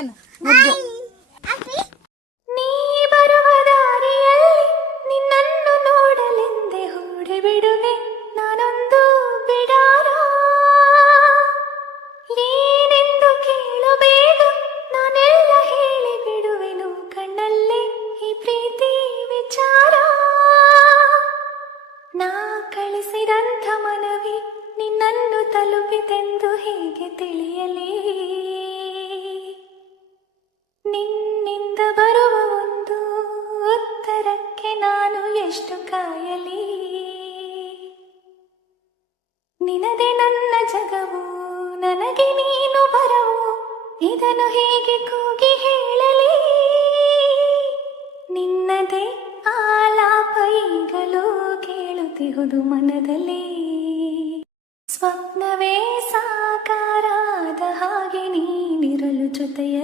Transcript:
ಮುದ್ದು. ನೀ ಬರುವ ದಾರಿಯಲ್ಲಿ ನಿನ್ನನ್ನು ನೋಡಲೆಂದೇ ಓಡಿ ಬಿಡುವೆ ನಾನೊಂದು ಬಿಡಾರ. ಏನೆಂದು ಕೇಳಬೇಡ ನಾನೆಲ್ಲ ಹೇಳಿ ಬಿಡುವೆನು ಕಣ್ಣಲ್ಲೇ ಈ ಪ್ರೀತಿ ವಿಚಾರ. ನಾ ಕಳಿಸಿದಂಥ ಮನವಿ ನಿನ್ನನ್ನು ತಲುಪಿತೆಂದು ಹೇಗೆ ತಿಳಿಯಲಿ. ನಿನ್ನಿಂದ ಬರುವ ಒಂದು ಉತ್ತರಕ್ಕೆ ನಾನು ಎಷ್ಟು ಕಾಯಲಿ. ನಿನದೆ ನನ್ನ ಜಗವು ನನಗೆ ನೀನು ಬರವು ಇದನ್ನು ಹೇಗೆ ಕೂಗಿ ಹೇಳಲಿ. ನಿನ್ನದೇ ಆಲಾಪ ಈಗಲೂ ಕೇಳುತ್ತಿಹುದು ಮನದಲ್ಲಿ. ಸ್ವಪ್ನವೇ ಸಾಕಾರಾದ ಹಾಗೆ ನೀನಿರಲು ಜೊತೆಯಲ್ಲಿ.